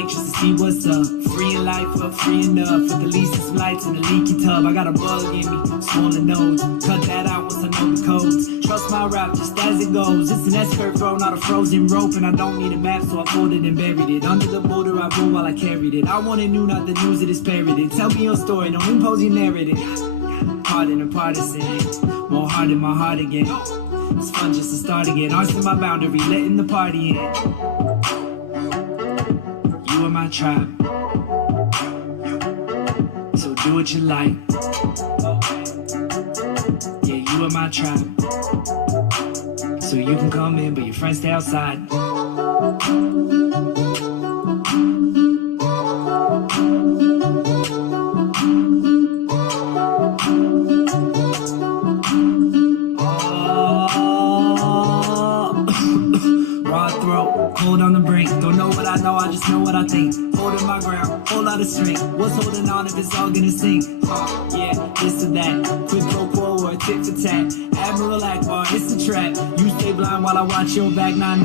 mic just to see what's up. Free in life, but free enough. For the least of some lights in the leaky tub. I got a bug in me, swollen nose. Cut that out once I know the codes. Trust my route just as it goes. It's an S-curve throw, not a frozen rope. And I don't need a map, so I folded and buried it. Under the border, I roll while I carried it. I wanted new, not the news that is parroted. Tell me your story, don't impose your narrative. Pardon a partisan, more hard in my heart again. It's fun just to start again. Arson my boundary, letting the party in. You are my tribe, so do what you like. Yeah, you are my tribe, so you can come in, but your friends stay outside. Cold on the brink, don't know what I know, I just know what I think. Holding my ground, whole lot of strength. What's holding on if it's all gonna sink? Yeah, this or that. Quid pro quo or tit for tat. Admiral Akbar, it's a trap. You stay blind while I watch your back. Nah.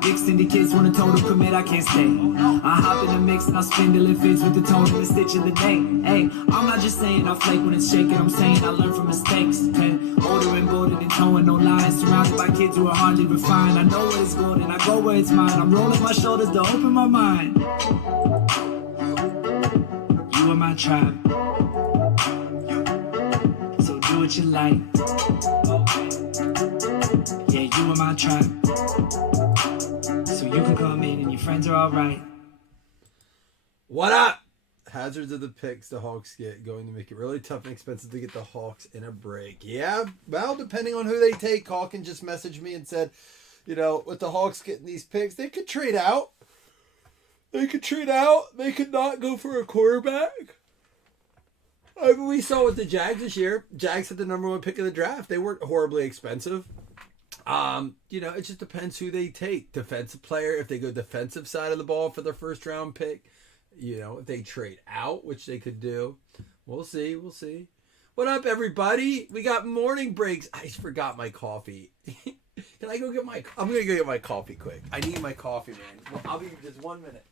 Big extended kids want a total commit, I can't stay. I hop in the mix and I spin till it fits with the tone and the stitch of the day. Hey, I'm not just saying I flake when it's shaking, I'm saying I learn from mistakes. Okay? Older and bolder and towing no lines. Surrounded by kids who are hardly refined. I know what is golden, I go where it's mine. I'm rolling my shoulders to open my mind. You are my tribe, so do what you like. Yeah, you are my tribe, so you can come in and your friends are alright. What up? Hazards of the picks the Hawks get, going to make it really tough and expensive to get the Hawks in a break. Yeah, well, depending on who they take. Calkin just messaged me and said, you know, with the Hawks getting these picks, they could trade out. They could not go for a quarterback. I mean, we saw with the Jags this year. Jags had the number one pick of the draft. They weren't horribly expensive. You know, it just depends who they take. Defensive player, if they go defensive side of the ball for their first round pick. You know, if they trade out, which they could do. We'll see. What up, everybody? We got morning breaks. I forgot my coffee. Can I go get my... I'm going to go get my coffee quick. I need my coffee, man. Well, I'll be just 1 minute.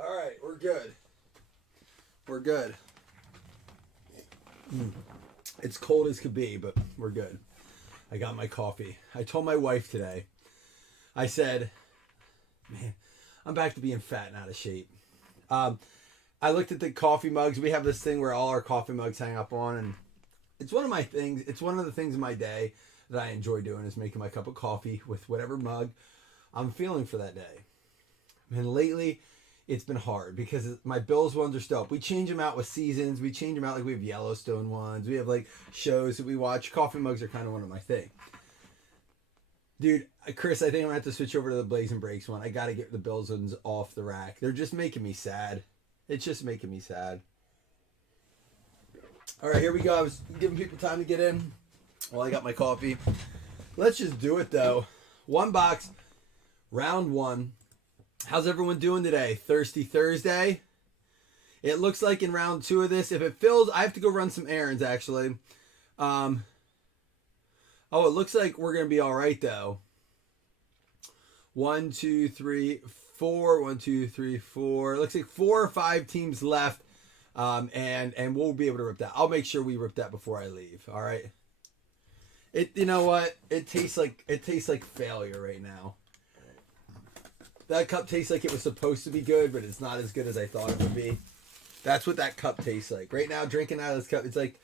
All right, we're good. It's cold as could be, but we're good. I got my coffee. I told my wife today, I said, man, I'm back to being fat and out of shape. I looked at the coffee mugs. We have this thing where all our coffee mugs hang up on, and it's one of my things. It's one of the things in my day that I enjoy doing is making my cup of coffee with whatever mug I'm feeling for that day. And lately, it's been hard because my Bills ones are still up. We change them out with seasons. We change them out, like we have Yellowstone ones. We have like shows that we watch. Coffee mugs are kind of one of my thing. Dude, Chris, I think I'm going to have to switch over to the Blazing Breaks one. I got to get the Bills ones off the rack. They're just making me sad. It's just making me sad. All right, here we go. I was giving people time to get in while I got my coffee. Let's just do it, though. One box, round one. How's everyone doing today? Thirsty Thursday? It looks like in round two of this, if it fills, I have to go run some errands, actually. Oh, it looks like we're going to be all right, though. 1, 2, 3, 4. 1, 2, 3, 4. It looks like 4 or 5 teams left, and we'll be able to rip that. I'll make sure we rip that before I leave, all right? You know what? It tastes like failure right now. That cup tastes like it was supposed to be good, but it's not as good as I thought it would be. That's what that cup tastes like. Right now, drinking out of this cup, it's like,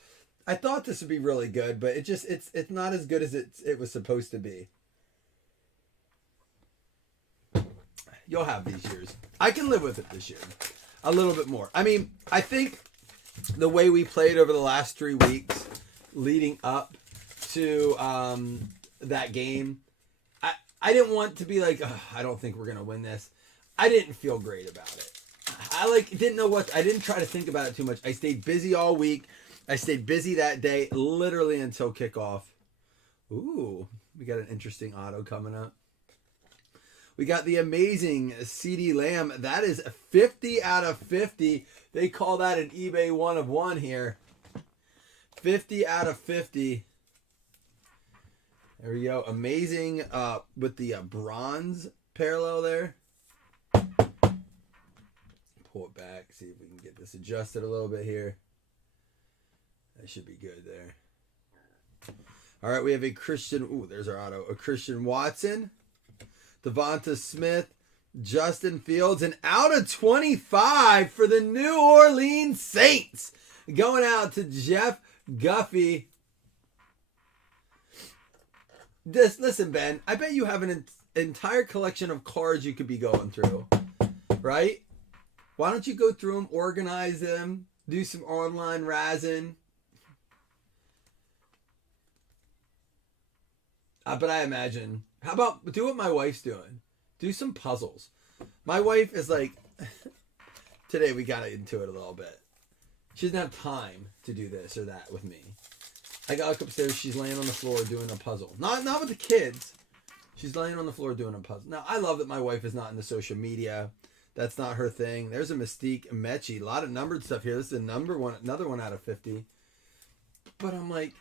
I thought this would be really good, but it's not as good as it was supposed to be. You'll have these years. I can live with it this year. A little bit more. I mean, I think the way we played over the last 3 weeks leading up to that game, I didn't want to be like, I don't think we're gonna win this. I didn't feel great about it. I like didn't know what. I didn't try to think about it too much. I stayed busy all week. I stayed busy that day, literally until kickoff. Ooh, we got an interesting auto coming up. We got the amazing CeeDee Lamb. That is 50 out of 50. They call that an eBay 1 of 1 here. 50 out of 50. There we go. Amazing with the bronze parallel there. Pull it back. See if we can get this adjusted a little bit here. That should be good there. All right, we have a Christian. Ooh, there's our auto. A Christian Watson. Devonta Smith, Justin Fields, and out of 25 for the New Orleans Saints. Going out to Jeff Guffey. Listen, Ben, I bet you have an entire collection of cards you could be going through, right? Why don't you go through them, organize them, do some online razzing? But I imagine, how about do what my wife's doing? Do some puzzles. My wife is like, today we got into it a little bit. She doesn't have time to do this or that with me. I got upstairs, she's laying on the floor doing a puzzle. Not with the kids. She's laying on the floor doing a puzzle. Now, I love that my wife is not into social media. That's not her thing. There's a Mystique Mechie. A lot of numbered stuff here. This is another one out of 50. But I'm like,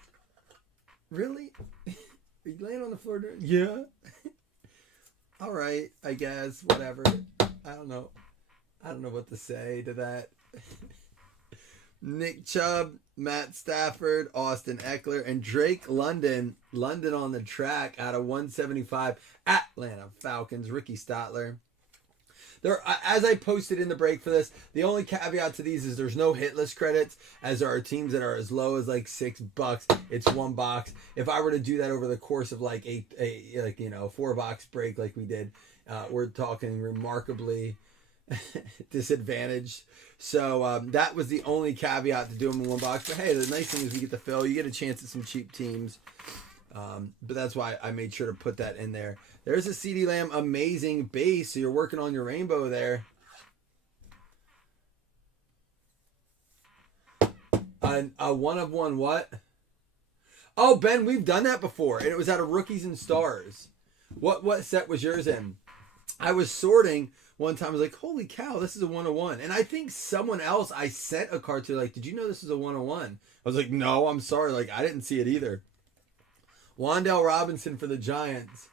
really? Are you laying on the floor doing? Yeah. All right, I guess. Whatever. I don't know. I don't know what to say to that. Nick Chubb, Matt Stafford, Austin Eckler, and Drake London. London on the track out of 175. Atlanta Falcons, Ricky Stotler. There, as I posted in the break for this, the only caveat to these is there's no hit list credits, as there are teams that are as low as like $6. It's one box. If I were to do that over the course of like a 4 box break like we did, we're talking remarkably disadvantaged. So that was the only caveat to do them in one box. But hey, the nice thing is we get to fill. You get a chance at some cheap teams. But that's why I made sure to put that in there. There's a CeeDee Lamb amazing base. So you're working on your rainbow there. A 1 of 1 what? Oh, Ben, we've done that before. And it was out of Rookies and Stars. What set was yours in? I was sorting one time. I was like, holy cow, this is a 1 of 1. And I think someone else I sent a card to, like, did you know this is a 1 of 1? I was like, no, I'm sorry. Like, I didn't see it either. Wan'Dale Robinson for the Giants.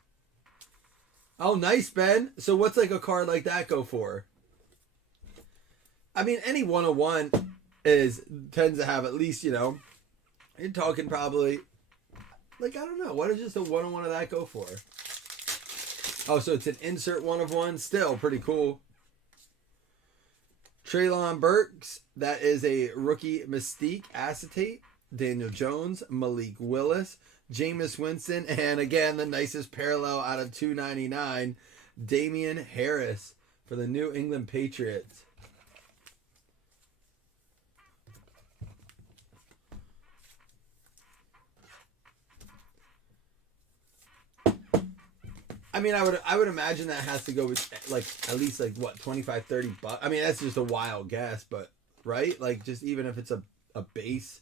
Oh, nice, Ben. So what's like a card like that go for? I mean, any 1 of 1 tends to have at least, you're talking probably, like, I don't know. What does just a 1 of 1 of that go for? Oh, so it's an insert 1 of 1. Still pretty cool. Treylon Burks. That is a rookie Mystique acetate. Daniel Jones. Malik Willis. Jameis Winston, and again, the nicest parallel out of 299, Damian Harris for the New England Patriots. I mean, I would imagine that has to go with like at least like what, 25, 30 bucks. I mean, that's just a wild guess, but right? Like just even if it's a base.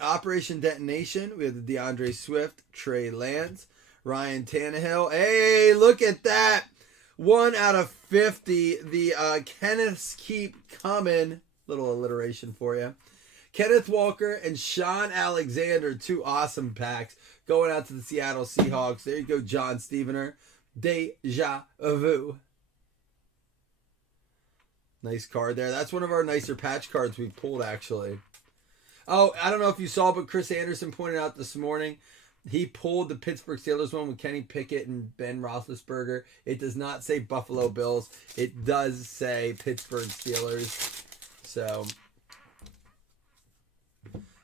Operation Detonation, we have the DeAndre Swift, Trey Lance, Ryan Tannehill. Hey, look at that. 1 out of 50. The Kenneths keep coming. Little alliteration for you. Kenneth Walker and Sean Alexander, 2 awesome packs. Going out to the Seattle Seahawks. There you go, John Stevener. Deja vu. Nice card there. That's one of our nicer patch cards we pulled, actually. Oh, I don't know if you saw, but Chris Anderson pointed out this morning, he pulled the Pittsburgh Steelers one with Kenny Pickett and Ben Roethlisberger. It does not say Buffalo Bills. It does say Pittsburgh Steelers. So,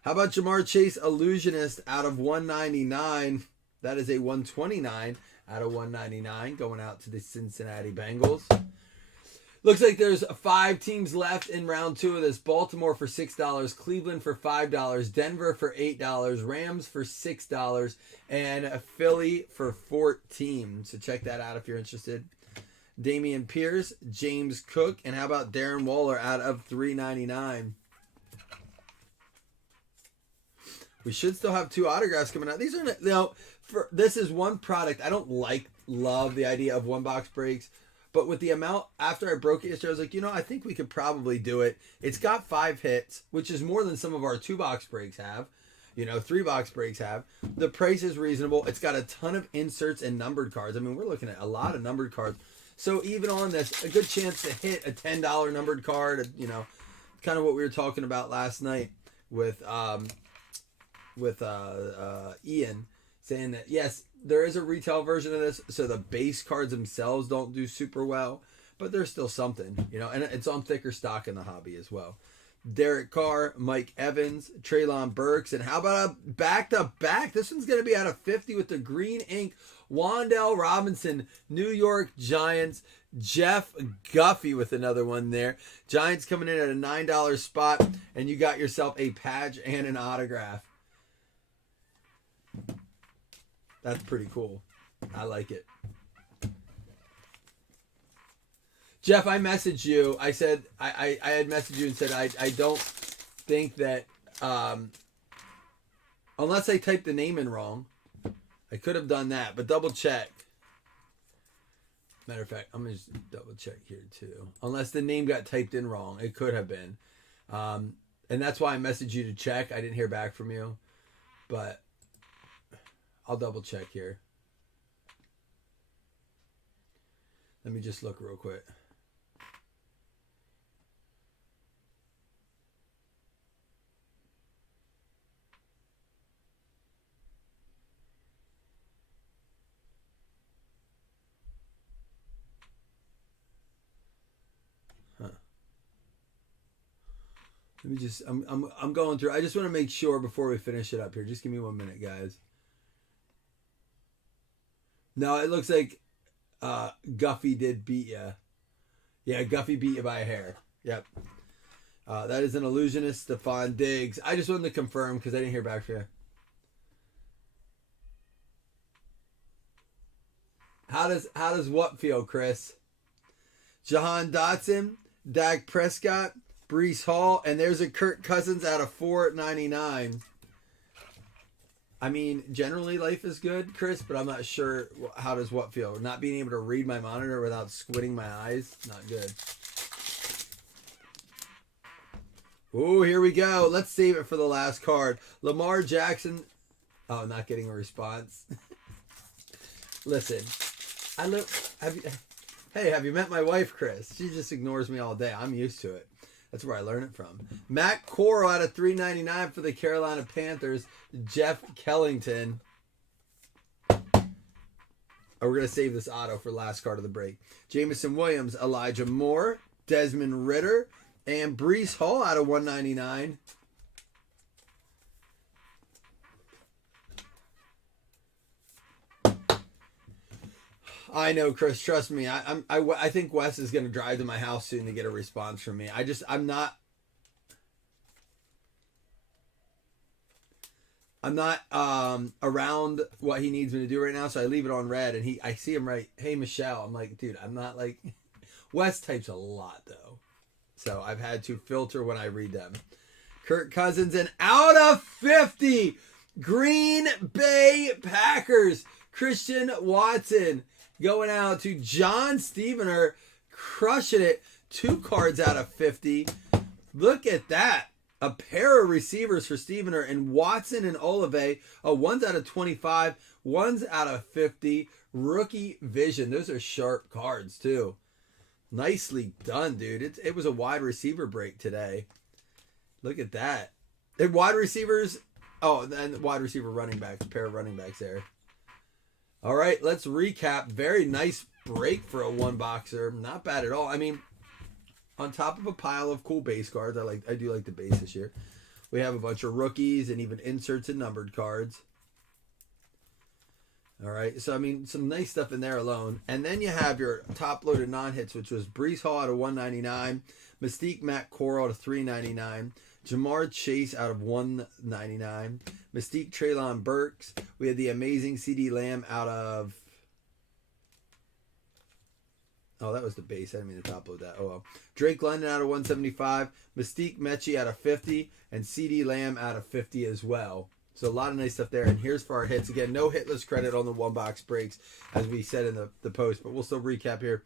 how about Jamar Chase, Illusionist, out of 199? That is a 129 out of 199 going out to the Cincinnati Bengals. Looks like there's 5 teams left in round 2 of this. Baltimore for $6, Cleveland for $5, Denver for $8, Rams for $6, and Philly for $14. So check that out if you're interested. Damian Pierce, James Cook, and how about Darren Waller out of $3.99? We should still have 2 autographs coming out. These are, this is one product. I don't love the idea of 1-box breaks. But with the amount, after I broke it yesterday, I was like, I think we could probably do it. It's got 5 hits, which is more than some of our 2-box breaks have. 3-box breaks have. The price is reasonable. It's got a ton of inserts and numbered cards. I mean, we're looking at a lot of numbered cards. So even on this, a good chance to hit a $10 numbered card. Kind of what we were talking about last night with Ian, saying that, yes, there is a retail version of this, so the base cards themselves don't do super well, but there's still something, and it's on thicker stock in the hobby as well. Derek Carr, Mike Evans, Treylon Burks, and how about a back-to-back? This one's going to be out of 50 with the green ink. Wan'Dale Robinson, New York Giants. Jeff Guffey with another one there. Giants coming in at a $9 spot, and you got yourself a patch and an autograph. That's pretty cool. I like it. Jeff, I messaged you. I said I had messaged you and said I don't think that unless I typed the name in wrong, I could have done that, but double check. Matter of fact, I'm gonna just double check here too. Unless the name got typed in wrong, it could have been, and that's why I messaged you to check. I didn't hear back from you, but I'll double check here. Let me just look real quick. Let me just, I'm going through. I just want to make sure before we finish it up here. Just give me 1 minute, guys. No, it looks like Guffey did beat you. Yeah, Guffey beat you by a hair. Yep. That is an illusionist, Stephon Diggs. I just wanted to confirm because I didn't hear back from you. How does what feel, Chris? Jahan Dotson, Dak Prescott, Breece Hall, and there's a Kirk Cousins out of $4.99. I mean, generally life is good, Chris, but I'm not sure how does what feel. Not being able to read my monitor without squinting my eyes, not good. Oh, here we go. Let's save it for the last card. Lamar Jackson. Oh, not getting a response. Listen, have you met my wife, Chris? She just ignores me all day. I'm used to it. That's where I learned it from. Matt Corral out of $3.99 for the Carolina Panthers. Jeff Kellington. Oh, we're going to save this auto for last card of the break. Jameson Williams, Elijah Moore, Desmond Ridder, and Breece Hall out of $1.99. I know, Chris. Trust me. I think Wes is going to drive to my house soon to get a response from me. I'm not around what he needs me to do right now, so I leave it on red, and I see him right. Hey, Michelle. I'm like, dude, I'm not like. Wes types a lot though, so I've had to filter when I read them. Kirk Cousins and out of 50, Green Bay Packers. Christian Watson. Going out to John Stevener, crushing it. 2 cards out of 50. Look at that. A pair of receivers for Stevener and Watson and Olave. One's out of 25. One's out of 50. Rookie vision. Those are sharp cards too. Nicely done, dude. It was a wide receiver break today. Look at that. And wide receivers. Oh, and wide receiver running backs. A pair of running backs there. All right, let's recap. Very nice break for a 1-boxer. Not bad at all. I mean, on top of a pile of cool base cards, I do like the base this year. We have a bunch of rookies and even inserts and numbered cards. All right. So, I mean, some nice stuff in there alone. And then you have your top loaded non hits, which was Brees Hall out of 199, Mystique Matt Corral out of 399, Jamar Chase out of 199, Mystique Treylon Burks. We had the amazing CD Lamb out of. Oh, that was the base. I didn't mean to top load that. Oh, well. Drake London out of 175, Mystique Mechie out of 50, and CD Lamb out of 50 as well. So a lot of nice stuff there. And here's for our hits. Again, no hitless credit on the one box breaks, as we said in the post, but we'll still recap here.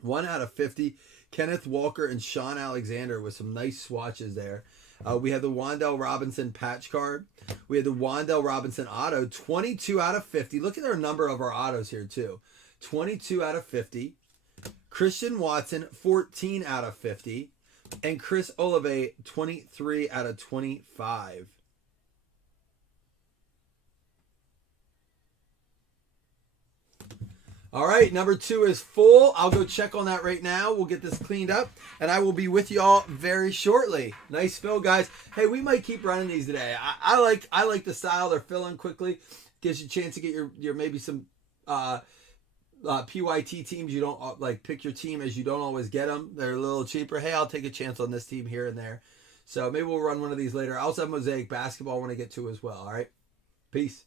1 out of 50, Kenneth Walker and Sean Alexander with some nice swatches there. We had the Wan'Dale Robinson patch card. We had the Wan'Dale Robinson auto, 22 out of 50. Look at our number of our autos here, too. 22 out of 50. Christian Watson, 14 out of 50. And Chris Olave, 23 out of 25. All right, number 2 is full. I'll go check on that right now. We'll get this cleaned up, and I will be with y'all very shortly. Nice fill, guys. Hey, we might keep running these today. I like the style. They're filling quickly. Gives you a chance to get your maybe some PYT teams. You don't like pick your team as you don't always get them. They're a little cheaper. Hey, I'll take a chance on this team here and there. So maybe we'll run one of these later. I also have Mosaic Basketball I want to get to as well. All right, peace.